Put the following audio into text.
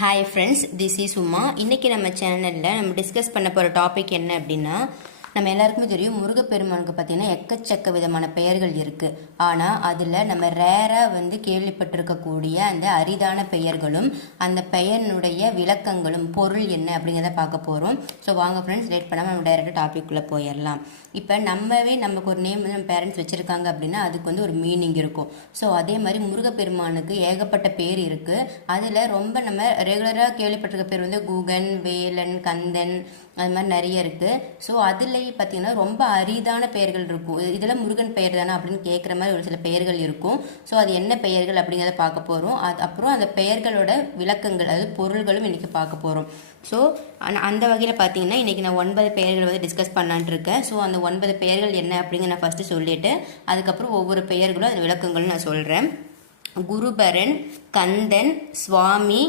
Hi friends, this is Uma. இன்றைக்கி நம்ம சேனலில் நம்ம டிஸ்கஸ் பண்ண போகிற டாபிக் என்ன அப்படின்னா, நம்ம எல்லாருக்குமே தெரியும் முருகப்பெருமானுக்கு பார்த்திங்கன்னா எக்கச்சக்க விதமான பெயர்கள் இருக்குது. ஆனால் அதில் நம்ம ரேராக கேள்விப்பட்டிருக்கக்கூடிய அந்த அரிதான பெயர்களும் அந்த பெயரினுடைய விளக்கங்களும் பொருள் என்ன அப்படிங்கிறத பார்க்க போகிறோம். ஸோ வாங்க ஃப்ரெண்ட்ஸ், லேட் பண்ணாமல் நம்ம டைரெக்டாக டாபிக்குள்ளே போயிடலாம். இப்போ நமக்கு ஒரு நேம் நம்ம பேரண்ட்ஸ் வச்சுருக்காங்க அப்படின்னா அதுக்கு ஒரு மீனிங் இருக்கும். ஸோ அதே மாதிரி முருகப்பெருமானுக்கு ஏகப்பட்ட பேர் இருக்குது. அதில் ரொம்ப நம்ம ரெகுலராக கேள்விப்பட்டிருக்க பேர் குகன், வேலன், கந்தன், அது மாதிரி நிறைய இருக்குது. ஸோ அதுலேயே பார்த்தீங்கன்னா ரொம்ப அரிதான பெயர்கள் இருக்கும். இதெல்லாம் முருகன் பெயர் தானே அப்படின்னு கேட்குற மாதிரி ஒரு சில பெயர்கள் இருக்கும். ஸோ அது என்ன பெயர்கள் அப்படிங்கிறத பார்க்க போகிறோம். அப்புறம் அந்த பெயர்களோட விளக்கங்கள், அதாவது பொருள்களும் இன்றைக்கி பார்க்க போகிறோம். ஸோ அந்த வகையில் பார்த்தீங்கன்னா இன்றைக்கி நான் 9 பெயர்கள் டிஸ்கஸ் பண்ணலான்ட்டு இருக்கேன். ஸோ அந்த 9 பெயர்கள் என்ன அப்படிங்கிற நான் ஃபஸ்ட்டு சொல்லிவிட்டு அதுக்கப்புறம் ஒவ்வொரு பெயர்களும் அது விளக்கங்களும் நான் சொல்கிறேன். குருபரன், கந்தன், சுவாமி,